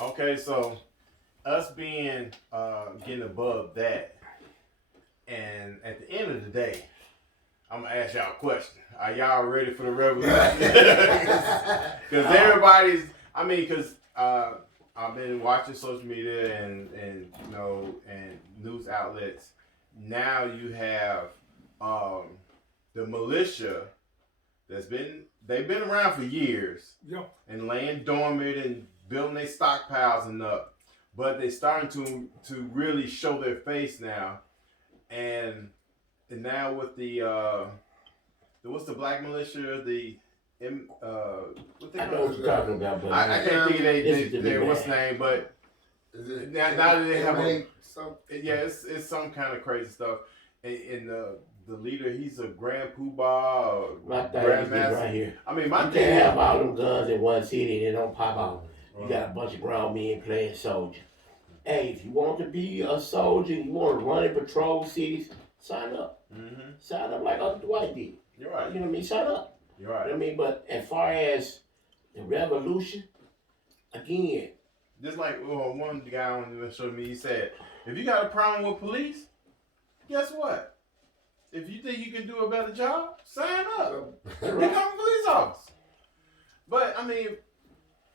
Okay, so us being getting above that, and at the end of the day, I'm gonna ask y'all a question. Are y'all ready for the revolution? Because everybody's. I mean, because I've been watching social media and and news outlets. Now you have the militia they've been around for years. Yeah. And laying dormant and building their stockpiles and up, but they starting to really show their face now, and now with the what's the black militia what they I know call what you're talking about, but I can't think of they what's the bad. name, but Is it now that they have some? it's some kind of crazy stuff, and the leader he's a grand poobah or My thing grand is this master. right here. I mean my You thing can't have all them guns in one city and they don't pop out. You Right. got a bunch of grown men playing soldier. Hey, if you want to be a soldier and you want to run and patrol cities, sign up. Mm-hmm. Sign up like Uncle Dwight did. You're right. You know what I mean? Sign up. You're You know right. what I mean? But as far as the revolution, again, Just like one guy on the show me, he said, if you got a problem with police, guess what? If you think you can do a better job, sign up. Become a police officer. But I mean,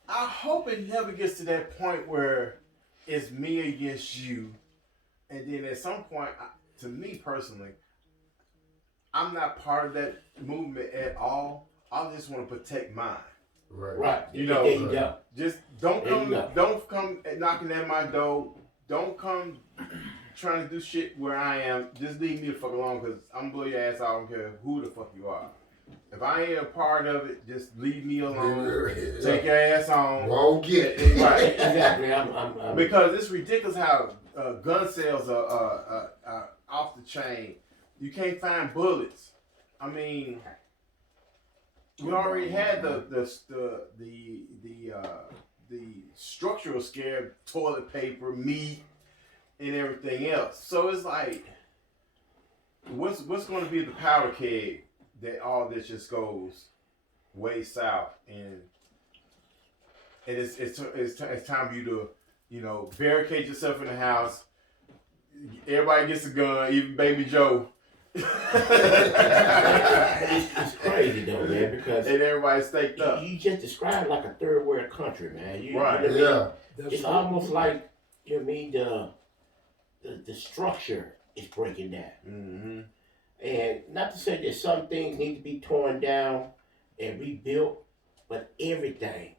I hope it never gets to that point where it's me against you, and then at some point, to me personally, I'm not part of that movement at all. I just want to protect mine. right. You know, there you go. Just don't There you come, go. don't come knocking at my door. Don't come trying to do shit where I am. Just leave me the fuck alone, because I'm gonna blow your ass out. I don't care who the fuck you are. If I ain't a part of it, just leave me alone. Take your ass on. Won't get Right. Exactly. I'm Because it's ridiculous how gun sales are off the chain. You can't find bullets. I mean, we already had the structural scare, toilet paper, meat, and everything else. So it's like, what's going to be the powder keg that all this just goes way south, and it's time for you to barricade yourself in the house. Everybody gets a gun, even Baby Joe. it's crazy though, man, because And everybody's staked up. you just described like a third world country, man. Right. You know what I mean? Yeah. That's It's right. almost like, you know what I mean, the structure is breaking down. Mm-hmm. And not to say that some things need to be torn down and rebuilt, but everything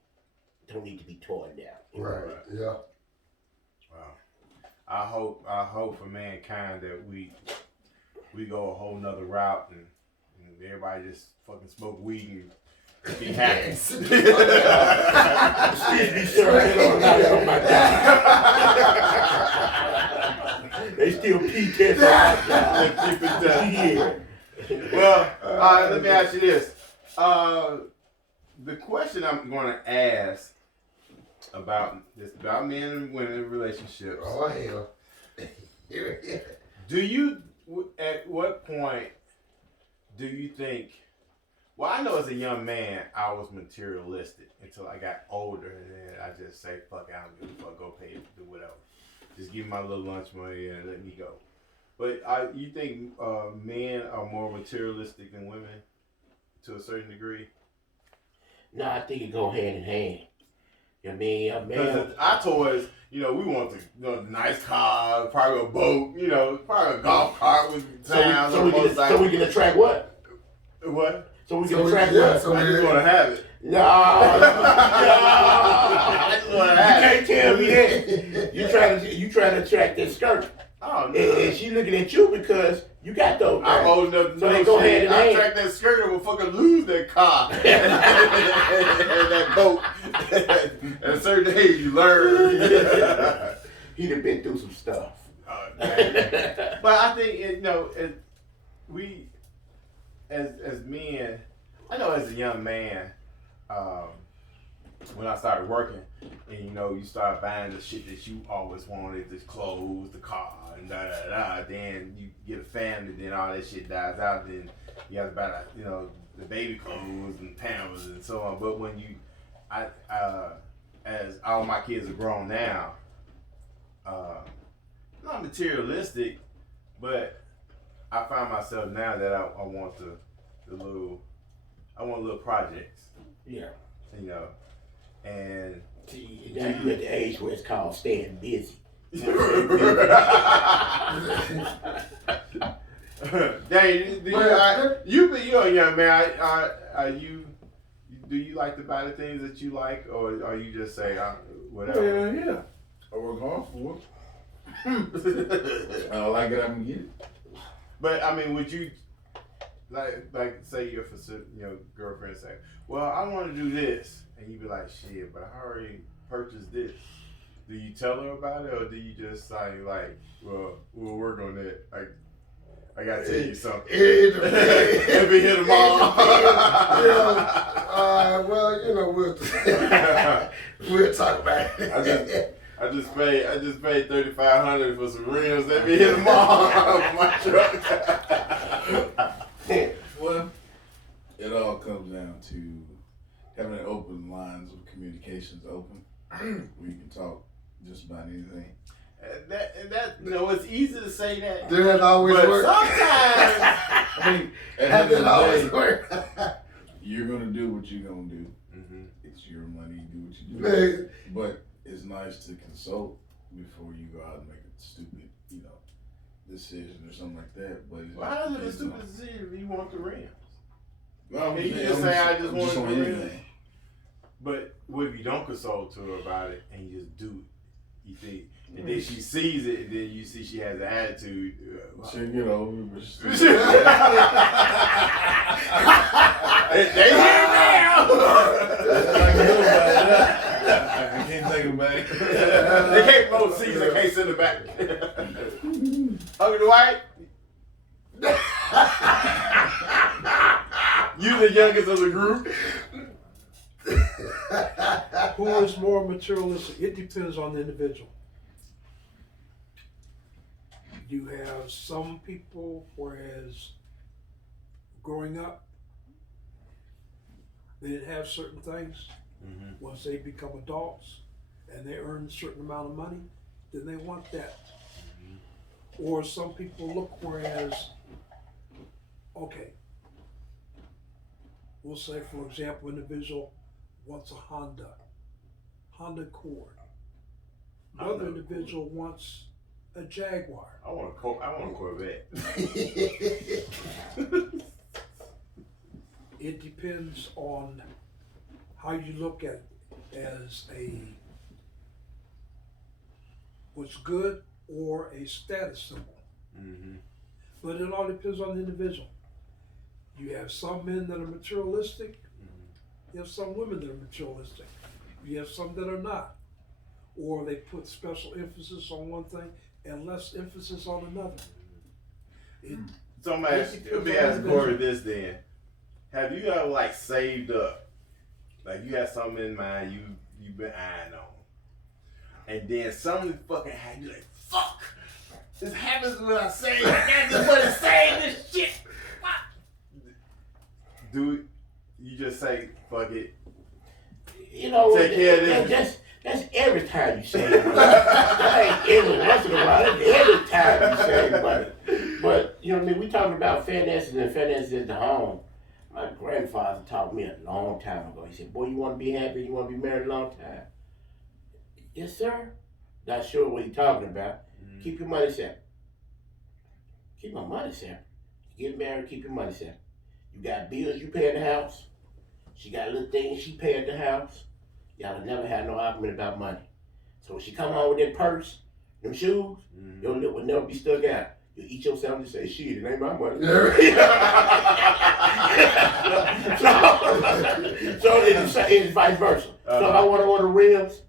don't need to be torn down. Right. Yeah. Wow. I hope for mankind that we go a whole nother route, and everybody just fucking smoke weed and be happy. Excuse me, sir. Oh my God. They still pee test Keep it down. Yeah. Well, let me ask you this. The question I'm going to ask about men and women relationships. Oh hell. Do you, at what point do you think, well, I know as a young man, I was materialistic until I got older, and then I just say, fuck, I don't give a fuck, go pay it, do whatever. Just give me my little lunch money and let me go. But you think men are more materialistic than women to a certain degree? No, I think it go hand in hand. You know what I mean? A Because man, our toys, we want the nice car, probably a boat, probably a golf cart with towns or so we motorcycle. can attract what? What? So we can So, attract yeah, what? so- I just want to have it. No, I just want to you have can't it. tell me that. You trying to attract that skirt, Oh, and no. she looking at you because you got those. I'm things. old enough to So know they go hand shit. in I hand. track that skirt and will fucking lose that car. and that boat. At a certain age, you learn. He done been through some stuff. But I think we as men, I know as a young man, when I started working, and you start buying the shit that you always wanted, the clothes, the car, and da da da. Then you get a family, then all that shit dies out. Then you have to buy the baby clothes and Pampers and so on. But when as all my kids are grown now, not materialistic, but I find myself now that I want I want little projects, Yeah. you know, and See, now you at the age where it's called staying busy. Dang, you're a young man. Do you like to buy the things that you like, or are you just say whatever? Yeah. I work hard for it. I don't like it, I'm gonna get it. But I mean, would you like say your girlfriend say, "Well, I want to do this," and you be like, "Shit, but I already purchased this." Do you tell her about it, or do you just say like, "Well, we'll work on that"? Like, I gotta tell you something. If we hit them all. We'll talk about it. I just paid $3,500 for some rims. Let me hit them all on my truck. Well, it all comes down to having open lines of communications open, where you can talk just about anything. That it's easy to say that. Did that always but work? Sometimes, I mean, at That the did end of always the day, work. you're gonna do what you're gonna do. mm-hmm. It's your money, do what you do. Man, But it's nice to consult before you go out and make a stupid, decision or something like that. But Well, how is it a stupid decision if you want the rims? Well, Can you I'm just say, "I just want on the rims"? anything. But what if you don't consult her about it and you just do it? You think, and then she sees it, and then you see she has an attitude. She'll get over it, but she'll They here now. I can't take them back. They can't both see. They can't sit in the back. Uncle Dwight, you the youngest of the group. Who is more materialistic? It depends on the individual. You have some people, whereas growing up, they didn't have certain things. Mm-hmm. Once they become adults and they earn a certain amount of money, then they want that. Or some people look, whereas, okay, we'll say, for example, individual wants a Honda Accord. Another individual wants a Jaguar. I want a Corvette. It depends on how you look at it as what's good or a status symbol. Mm-hmm. But it all depends on the individual. You have some men that are materialistic. You have some women that are materialistic. You have some that are not. Or they put special emphasis on one thing and less emphasis on another. So I'm let me ask Corey this then. Have you ever saved up? Like you had something in mind you've been eyeing on. And then something fucking happened, you're like, fuck! This happens when I save. I got this money save this shit. Fuck! Do you just say, fuck it? Take care of this. That's every time you save money. That ain't every once in a while. That's every time you save money. But, we talking about finances and finances in the home. My grandfather taught me a long time ago. He said, boy, you want to be happy, you want to be married a long time. Yes, sir. Not sure what he's talking about. Mm-hmm. Keep your money separate. Keep my money separate. You get married, keep your money separate. You got bills you pay at the house. She got little things she pay at the house. Y'all have never had no argument about money. So when she come home with that purse, them shoes, your lip will never be stuck out. You eat yourself and say, shit, it ain't my money. so it's vice versa. So if I want to order rims,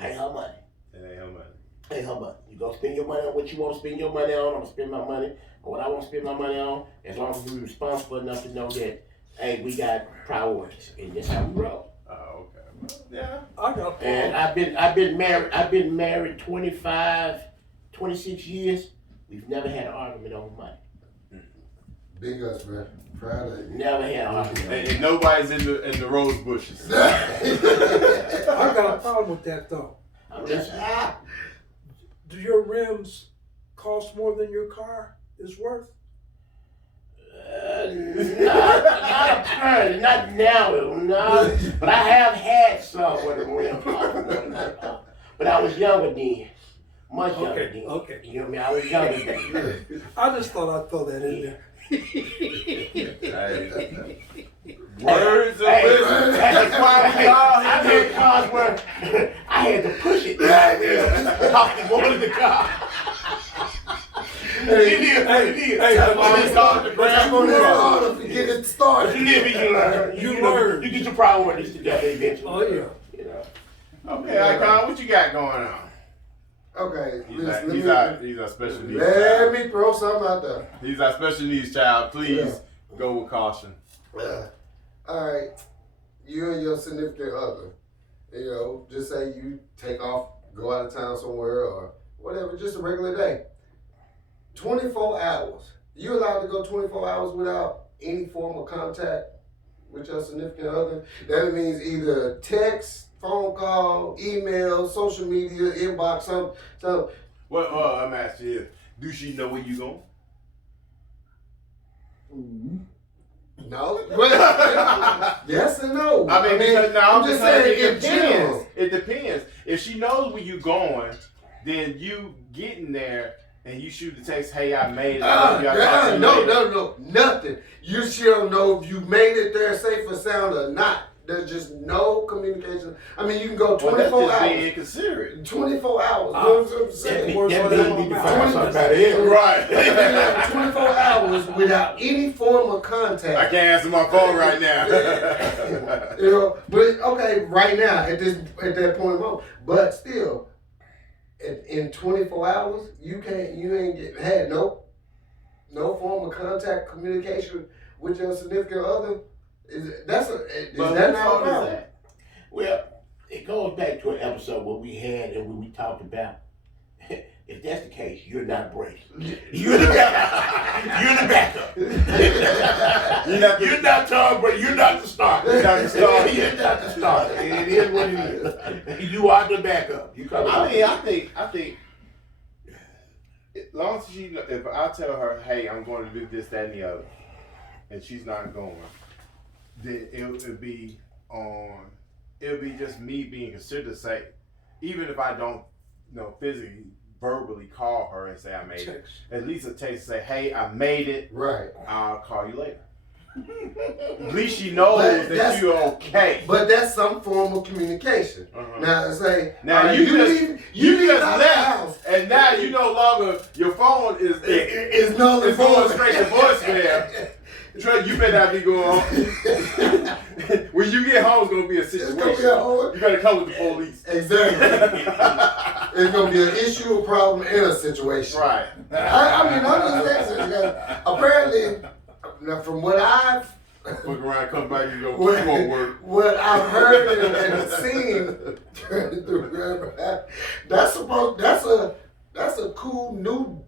ain't her money. It ain't her money. Ain't her money. You gonna spend your money on what you want to spend your money on. I'm gonna spend my money on what I want to spend my money on. As long as we're responsible enough to know that, hey, we got priorities, and that's how we roll. Oh, okay. Well, yeah. I got And I've been married 26 years. We've never had an argument over money. Big us, man. Proud of you. Never had argument. And nobody's in the rose bushes. I got a problem with that though. I'm just, Do your rims cost more than your car is worth? not apparently, not now, no. But I have had some with a rim. But I was younger then. Much younger then. Okay. You know what I mean? I was younger then. I just thought I'd throw that in there. Words of Hey, wisdom. That's why we all I've had cars where I had to push it. Talk the boy in the car. It is. That's why we call it the I'm grand gonna poobah. start if you get it started. You live and you learn. You learn. You get your priorities together eventually. Oh yeah. You know. Okay, Icon, what you got going on? Okay, listen, He's our special needs let child. me throw something out there. He's our special needs child. Please go with caution. All right, you and your significant other, you know, just say you take off, go out of town somewhere or whatever, just a regular day. 24 hours. You allowed to go 24 hours without any form of contact with your significant other? That means either text, phone call, email, social media, inbox, something. Well, I'm asking you, do she know where you going? No. Yes and no. I mean, because now I'm just saying it in general. depends. It depends. If she knows where you going, then you getting there and you shoot the text, hey, I made it. I love you, I'll talk to you later. No, nothing. You still don't know if you made it there safe and sound or not. There's just no communication. I mean, you can go Well, that's 24 just hours. being inconsiderate. 24 hours. You know what I'm saying? Words That on means that you need to mouth. find somebody else. Right. 24 hours without any form of I contact. can't answer my phone right now. You know, but okay, right now at that point, but still, in 24 hours, you ain't had no form of contact, communication with your significant other. Is that not a problem? Well, it goes back to an episode where we had and when we talked about if that's the case, you're not Brady. You're the backup. You're not Tom Brady. You're not the starter. You're not the starter. You're not the starter. It is what it is. You are the backup. You come out. I think, as long as if I tell her, hey, I'm going to do this, that, and the other, and she's not going, then it'll be just me being considered to say, even if I don't, physically, verbally call her and say I made it, at least a text say, hey, I made it. Right. I'll call you later. At least she knows that you're okay. But that's some form of communication. Uh-huh. Now say, Now you just leave just out the house. left, and now you no longer your phone is It's null and going void. straight to voicemail. Trey, you better not be going on. When you get home, it's gonna be a situation. It's gonna be a whole- You better come with the police. Exactly. It's gonna be an issue, a problem, and a situation. Right. I mean, understand because apparently, now from what I've Look around, come back, you go, you won't work. what I've heard and seen, that's a cool new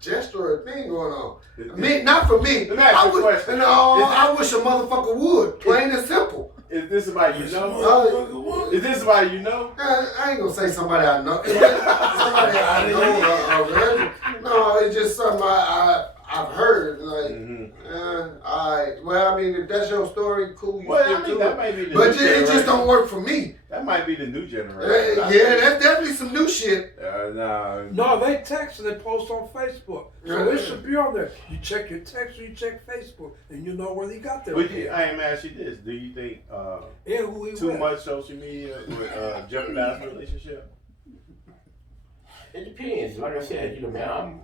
gesture or thing going on. Me, not for me. Let me ask you a question. I wish a motherfucker would. Plain and simple. Is this somebody you know? Is this somebody you know? I ain't gonna say somebody I know. Somebody I know already. No, it's just something I've heard. Like, all right. Well, I mean, if that's your story, cool. You Well, stick I mean, to that it. might be the But new it just generation. don't work for me. That might be the new generation. Yeah, that's definitely some new shit. No, they text and they post on Facebook. So Yeah. it should be on there. You check your text or you check Facebook, and you know where they got there. But I am asking you this: do you think And who he too with. much social media would jeopardize a relationship? It depends. Like I said, man,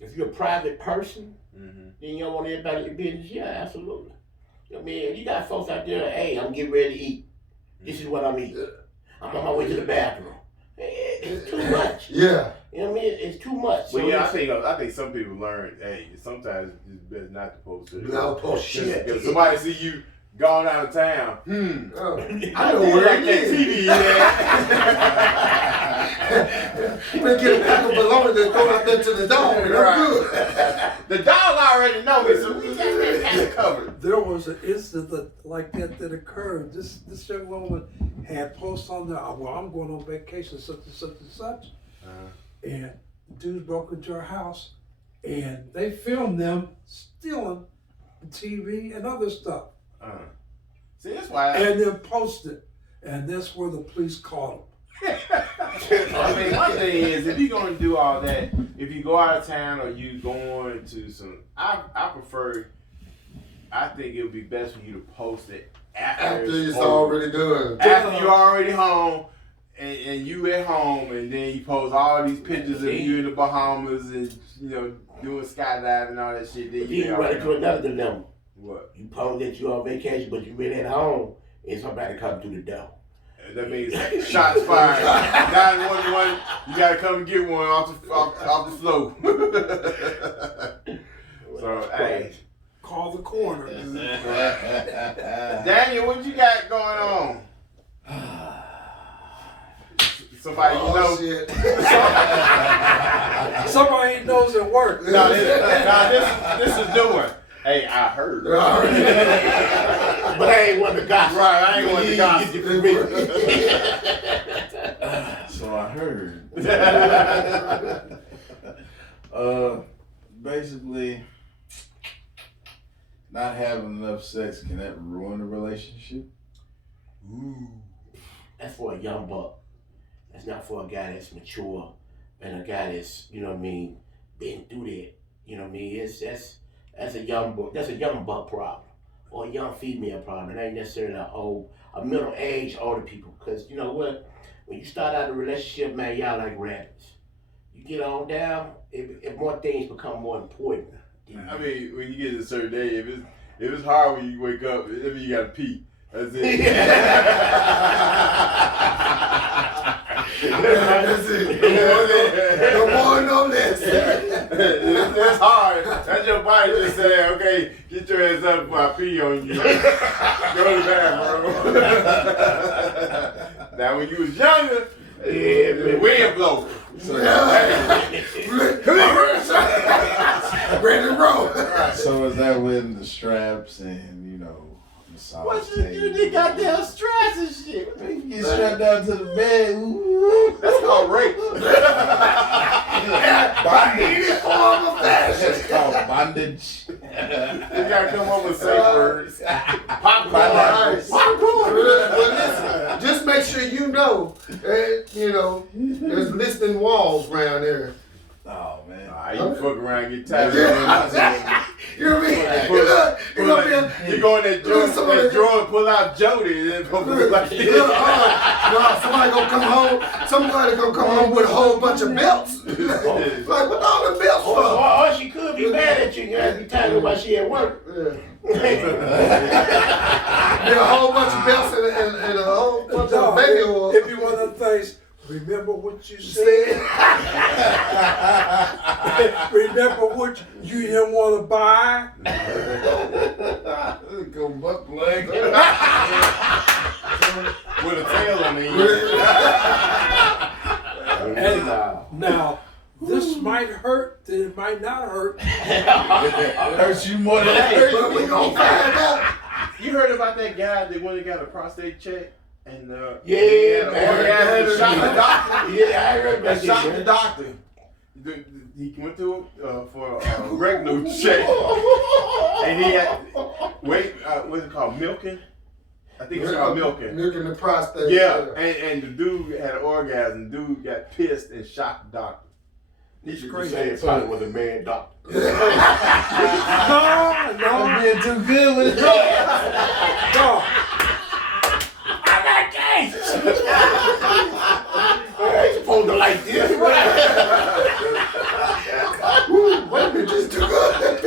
if you're a private person, then you don't want everybody in your business. Yeah, absolutely. I mean, you got folks out there, hey, I'm getting ready to eat. This is what I'm eating. I'm on my way to the bathroom. It's too much. Yeah. You know what I mean? It's too much. Well, So yeah, it's- I think some people learn. Hey, sometimes it's best not to post it. No, post shit. Because somebody see you gone out of town. I I know know where like it that is. TV. You better get a pack of bologna to just throw out there to the dog, and I'm good. The dog already know me, so we got that covered. There was an incident like that occurred. This young woman had posts on there. Well, I'm going on vacation, such and such and such. And dudes broke into her house, and they filmed them stealing the TV and other stuff, See, that's why. and then posted. And that's where the police caught them. I mean, one thing is, if you're going to do all that, if you go out of town or you going to some, I think it would be best for you to post it after It's over. already done. After you're already home, and you at home, and then you post all these pictures of you in the Bahamas and, you know, doing skydiving and all that shit. Then You run into another dilemma. What? You post that you on vacation, but you really at home, and somebody come through the door. That means shots fired. 911, you gotta come and get one off the floor. So, hey. Call the coroner. Daniel, what you got going on? Somebody you know. Shit. Somebody he knows at work. No, this is new one. Hey, I heard. But I ain't one to gossip. Right, I ain't one to gossip. So I heard. Basically, not having enough sex, can that ruin the relationship? Ooh. That's for a young buck. That's not for a guy that's mature and a guy that's, you know what I mean, been through that. You know what I mean? That's a young buck. That's a young buck problem, or a young female problem. It ain't necessarily a middle-aged older people. Because you know what? When you start out a relationship, man, y'all like rabbits. You get on down, if more things become more important. I mean, when you get to a certain day, if it's hard when you wake up, that means you gotta pee. That's it. That's it. The one on this. It's hard. That's your body just saying, okay, get your ass up before I pee on you. Go to the bathroom. Now, when you was younger, the wind blow. So, Ready to roll. so is that when the straps and, you know, massage What you do? Goddamn stress and shit. You get strapped down to the bed. That's called rape. That's called bondage. You gotta come up with safe words. Popcorn. Well, listen, just make sure you know, there's listening walls around there. Oh, man. You fuck around and get tired. You know what I mean? You go in that drawer and pull out Jody and then go like this. Somebody gonna come home with a whole bunch of belts. Like, what all the belts for? Or she could be mad at you and be talking about she at work. Get a whole bunch of belts and a whole bunch of baby oil. It'd be one of the things. Remember what you said. Remember what you didn't want to buy. Go buck leg. With a tail on the end. And now, this might hurt, then it might not hurt. Hurts you more than that. But we gonna find out. You heard about that guy that went and got a prostate check? And Yeah, shot the doctor. Yeah, I heard about that. Shot the doctor. He went to for a rectal check, and he had what's it called, milking? I think it's called milking. Milking the prostate. Yeah, and the dude had an orgasm. The dude got pissed and shot the doctor. This is crazy. It probably was a man doctor. No. I'm being too good with it. No. I ain't supposed to like this. Wait, just too good.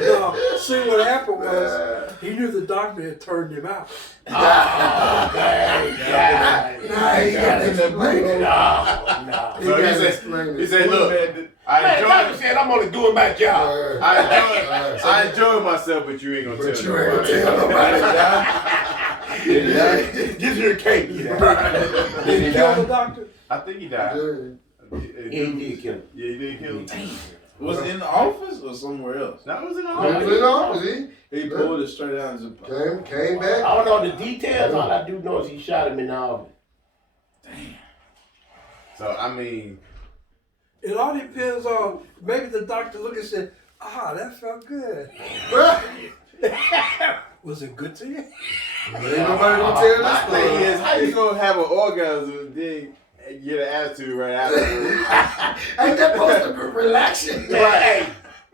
No. See, what happened was he knew the doctor had turned him out. Nah, you gotta explain it. No. So he said, look, I Doctor said I'm only doing my job. I enjoy myself, but you ain't gonna But tell you ain't gonna tell nobody. Get your cake. Did he kill the doctor? I think he died. He did kill him. Yeah, he did kill him. Was it in the office or somewhere else? No, it was in the He office. was in office, He pulled it straight out and just came back. I don't know the details. All I do know is he shot him in the office. So I mean, It all depends on, maybe the doctor looked and said, that felt good. Was it good to you? Ain't nobody gonna tell my this thing story. is, how you gonna have an orgasm and then get an attitude right afterwards? Ain't that supposed to be relaxing? Man,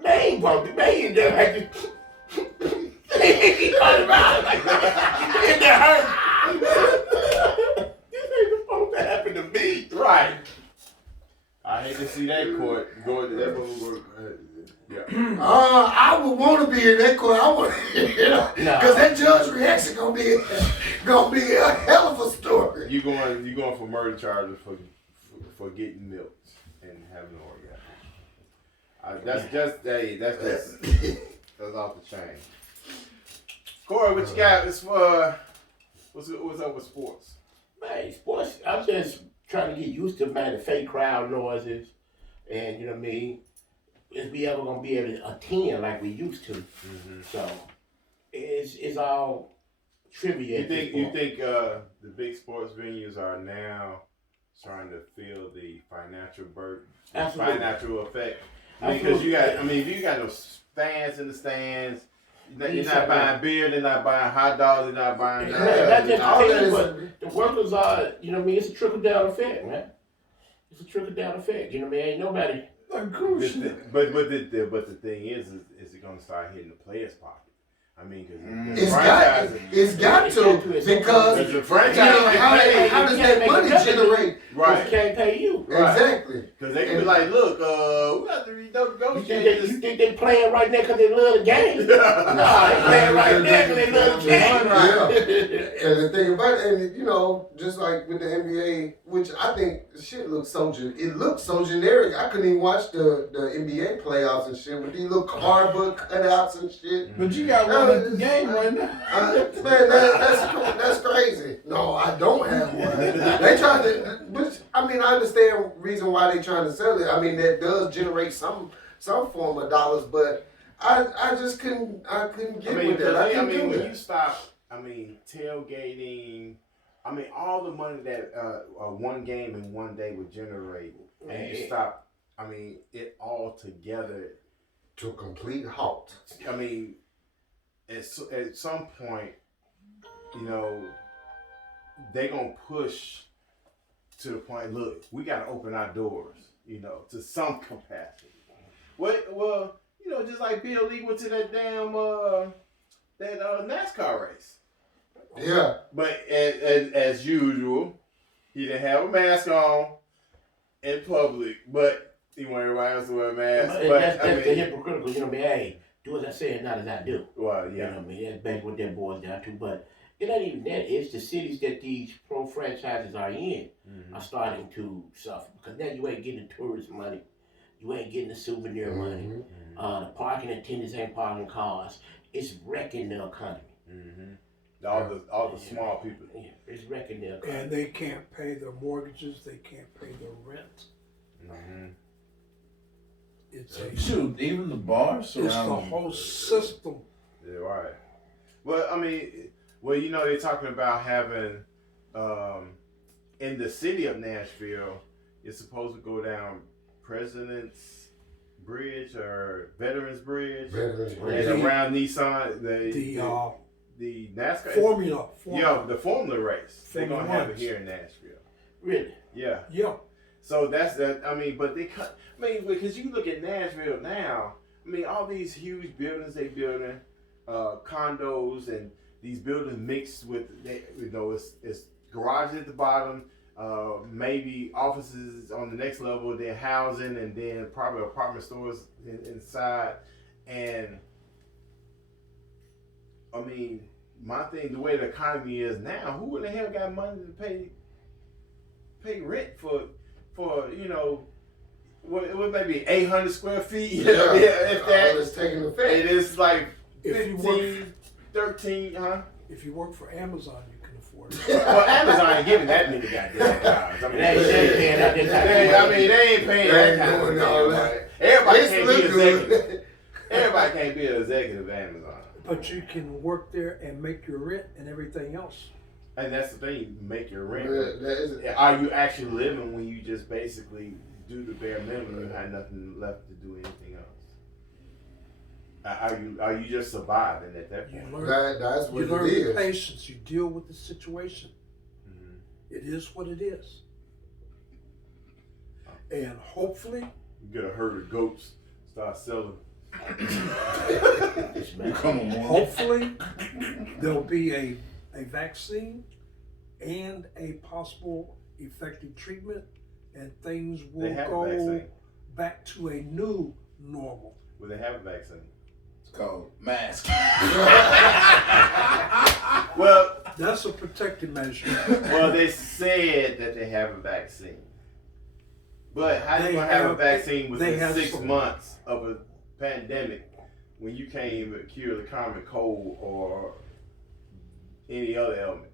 he ain't supposed to. Man, he ain't there like this. He turned around like that. He in there hurt. This ain't supposed to happen to me. Right. I hate to see that court going to that one. Yeah. I would want to be in that court. I want, because that judge reaction gonna be a hell of a story. You going for murder charges for getting milked and having an orgasm. That's off the chain. Corey, what you got? It's what's up with sports? Man, sports, I'm just trying to get used to, man, the fake crowd noises. And, you know what I mean? If we ever going to be able to attend like we used to. Mm-hmm. So, it's all trivia. You think the big sports venues are now trying to feel the financial burden, Absolutely. financial effect? Because if you got no fans in the stands, you're not buying beer, they're not buying hot dogs, they're not buying. Not just all the that team, is- but the workers are, you know what I mean? It's a trickle down effect, man. It's a trickle down effect. You know what I mean? Ain't nobody. like cruise ship. But the thing is it gonna start hitting the players' pocket? I mean, because It's got to because the franchise how does that money generate? right? Can't pay you. Right. Exactly. Because they can be like, look, we got to You renegotiate think they playing right now because they love the game? Nah, they playing right now because they love the game. Yeah. And the thing about it, and just like with the NBA, which I think shit looks it looks so generic. I couldn't even watch the NBA playoffs and shit with these little cardboard cutouts and shit. But you got one at the game right now. Man, that's crazy. No, I don't have one. They trying to, but I understand reason why they trying to sell it. I mean, that does generate some form of dollars, but I just couldn't get with that. I couldn't do when that. you stop, tailgating, all the money that one game in one day would generate, and you stop, it all together. To a complete halt. At some point, they gonna push to the point. Look, we gotta open our doors, to some capacity. Well, just like Bill Lee went to that damn NASCAR race. Yeah. But as usual, he didn't have a mask on in public, but he wanted everybody else to wear a mask. That's the hypocritical, you know what I mean? Hey, do as I say and not as I do. Well, You yeah. know what I mean? That's basically what that boils down to. But it ain't even that. It's the cities that these pro franchises are in are starting to suffer. Because now you ain't getting the tourist money. You ain't getting the souvenir money. The parking attendants ain't parking cars. It's wrecking the economy. All the small people. Yeah, it's wrecking the economy. And they can't pay their mortgages, they can't pay their rent. Shoot, even the bars It's the surrounding. whole system. Yeah, right. Well, they're talking about having in the city of Nashville, it's supposed to go down President's Bridge or Veterans Bridge, and around Nissan, the NASCAR Formula. Yeah, the Formula race. They're Formula gonna have it Ones. here in Nashville. Really? Yeah. Yeah. So that's that. But they cut. Because you look at Nashville now. All these huge buildings they building, condos, and these buildings mixed with, it's garages at the bottom, maybe offices on the next level, then housing, and then probably apartment stores inside. And my thing, the way the economy is now, who in the hell got money to pay rent for what maybe 800 square feet? If that is taking effect. it is like If you 15, 13, huh? If you work for Amazon, you can afford for it. Well, Amazon ain't giving that many goddamn jobs. I mean, They ain't paying that this type of they money. ain't paying They that ain't kind of doing all money. that. Everybody It's can't be look executive. good. Everybody can't be an executive of Amazon. But you can work there and make your rent and everything else. And that's the thing, you make your rent. That is- Are you actually living when you just basically do the bare minimum and have nothing left to do anything else? Are you just surviving at that You point? learn, That's what you learn it is. patience. You deal with the situation. Mhm. It is what it is. And hopefully, You get a herd of goats, start selling. Become a Mormon. hopefully, there'll be a vaccine and a possible effective treatment, and things They will have a go vaccine. back to a new normal. Well, they have a vaccine. It's called mask. Well, That's a protective measure. they said that they have a vaccine. But how They you gonna have a have- vaccine they within have 6 some- months of a pandemic when you can't even cure the common cold or any other ailment?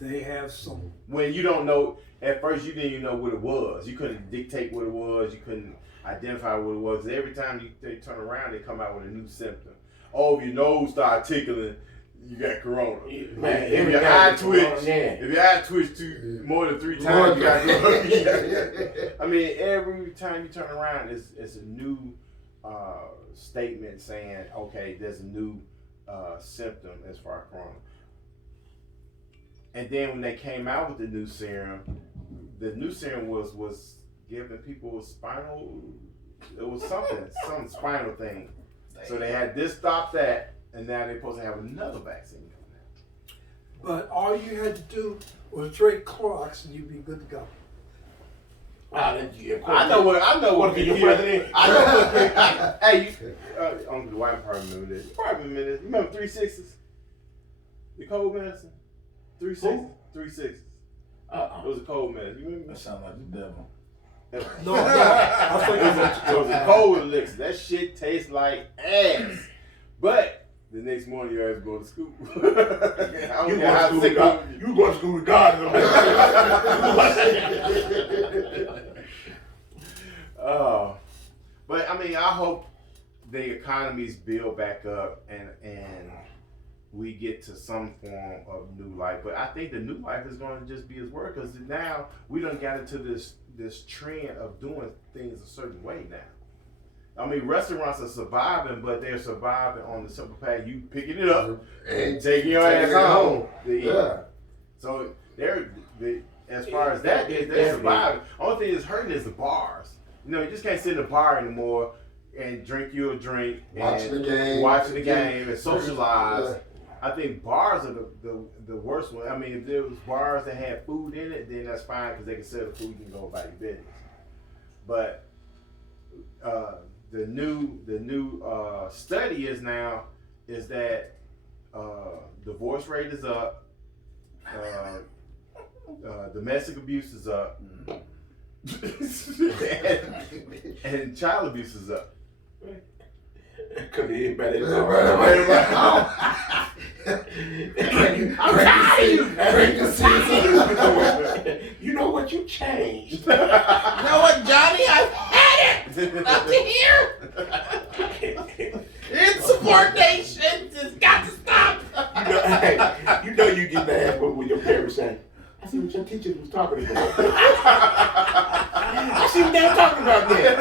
They have some. When you don't know, at first you didn't even know what it was. You couldn't dictate what it was. You couldn't identify what it was. Every time they turn around, they come out with a new symptom. Oh, if your nose start tickling, you got corona. Man, If every your guy eye got corona, twitch, yeah. if your eye twitch more than 3 times, you got corona. I mean, every time you turn around, it's a new statement saying, okay, there's a new symptom as far as corona. And then when they came out with the new serum was giving people spinal. It was some spinal thing. So they had this, stop that, and now they're supposed to have another vaccine coming out. But all you had to do was drink Clorox and you'd be good to go. I know what What, your can president? I know what hey, Uncle Dwight probably remember this. You probably remember this. You remember 360s? The cold medicine? 360s? 360s. It was a cold medicine. You remember? That sounds like the devil. No, I think It was a cold elixir. That shit tastes like ass. But the next morning you always go to school. I don't You care how going sick to God? You going to school with God? But I mean, I hope the economies build back up and we get to some form of new life. But I think the new life is going to just be as work, because now we done got into this trend of doing things a certain way now. I mean, restaurants are surviving, but they're surviving on the simple fact you picking it up and taking your ass home to eat. Yeah. So as far as that is, they're surviving. Only thing that's hurting is the bars. You know, you just can't sit in a bar anymore and drink you a drink Watching and the game. watching the game and socialize. Yeah. I think bars are the worst one. I mean, if there was bars that had food in it, then that's fine because they can sell the food, you can go about your business. But the new study is that divorce rate is up, domestic abuse is up, and child abuse is up. Because anybody You know what? You changed. You know what, Johnny? I've had it. Nothing here. Insubordination has got to stop. You know you get the ass when your parents say, I see what your teacher was talking about. I see what they were talking about there.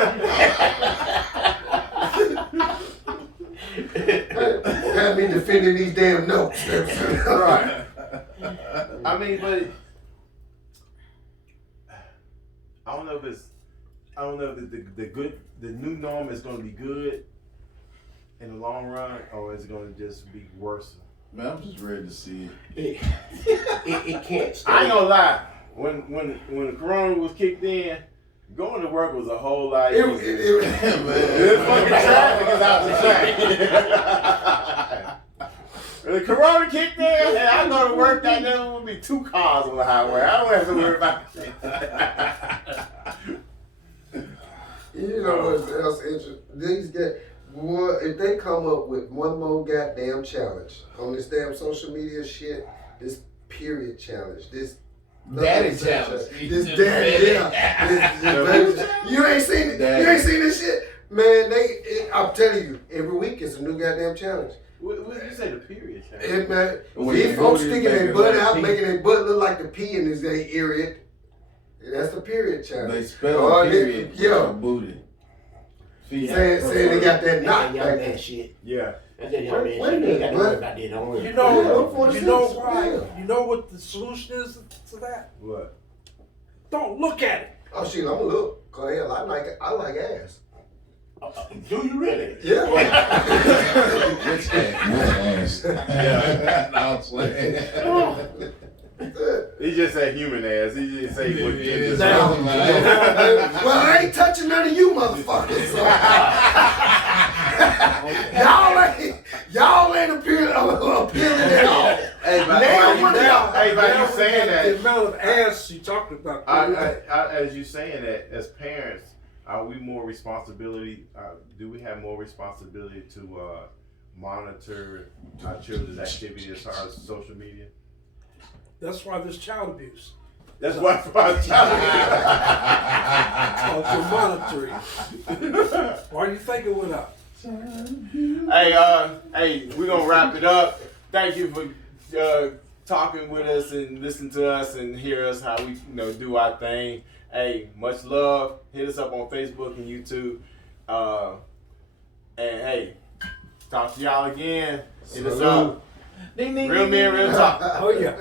Had me defending these damn notes. Right. I mean, but I don't know if the new norm is going to be good in the long run, or is it going to just be worse? Man, I'm just ready to see it. It can't stay. I ain't gonna lie. When the corona was kicked in, going to work was a whole lot easier. This fucking traffic is out the chain. The corona kicked in, and I go to work, that there would be 2 cars on the highway. I don't have to worry about that. You know what else interesting? These guys, if they come up with one more goddamn challenge on this damn social media shit, this period challenge. This Daddy challenge. This daddy, you ain't seen it. You ain't seen this shit, man. I'm telling you, every week it's a new goddamn challenge. What did you say? The period challenge? And man, When these you folks voted, sticking their making butt like out, P. making their butt look like the P in his area. That's the period challenge. They spell Oh, period. yeah. Booty. Feet. Saying they got that knock Young back man there. shit. Yeah. That's that young man Wait shit. a You ain't got to minute, worry what? about that. Don't worry. You know, look for the you know six. why? Yeah. You know what the solution is to that? What? Don't look at it. Oh shit, I'm gonna look. Cause hell, I like ass. Do you really? Yeah. Which ass? Yeah. No, I'm playing. He just said human ass. He didn't say what gender. Now- Well, I ain't touching none of you motherfuckers. So. y'all ain't appealing at all. Hey, Now, by you now saying the that, amount of ass you talked about. as you saying that, as parents, are we more responsibility? Do we have more responsibility to monitor our children's activity as far as social media? That's why there's child abuse. That's why I'm You're monitoring. Why do you think it went up? Hey, we're gonna wrap it up. Thank you for talking with us and listening to us and hear us how we do our thing. Hey, much love. Hit us up on Facebook and YouTube. And hey, talk to y'all again. Hit us up. Ding, ding, real men, real talk. Oh yeah.